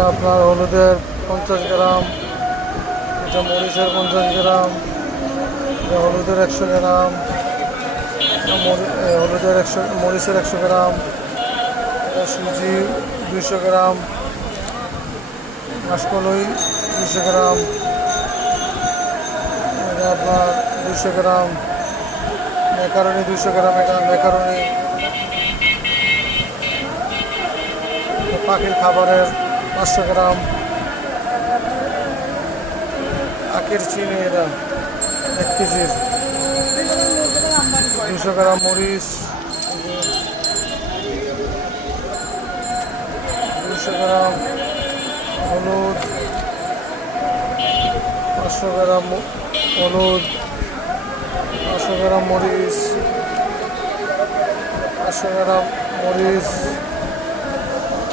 এটা আপনার হলুদের 50 গ্রাম, এটা মরিচের 50 গ্রাম, এটা হলুদের 100 গ্রাম, হলুদের 100, মরিচের 100 গ্রাম, এটা সুজি 200 গ্রাম, মাসকলাই 200 গ্রাম, এটা আপনার 200 গ্রাম, ম্যাকারনি 200 গ্রাম, এটা ম্যাকারনি, পাখির খাবারের 500 গ্রাম, আখের চিনি এটা 1 কেজির, 200 গ্রাম মরিচ, 200 গ্রাম হলুদ, 500 গ্রাম হলুদ, 500 গ্রাম মরিচ, 500 গ্রাম মরিচ।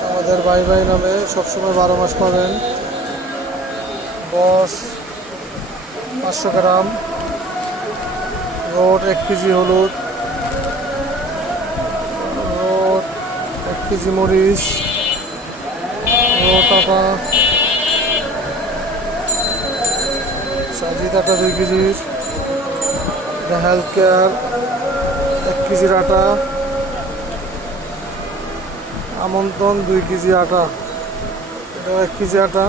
আমাদের ভাই ভাই নামে সবসময় 12 মাস পাবেন। বস 500 গ্রাম, রোড 1 কেজি হলুদ, রোড 1 কেজি মরিচ, রোড আটা, সাজিদ আটা 2 কেজির, হেলথ কেয়ার 1 কেজির আটা, আমন্ত্রণ 2 কেজি আটা, এটা 1 কেজি আটা।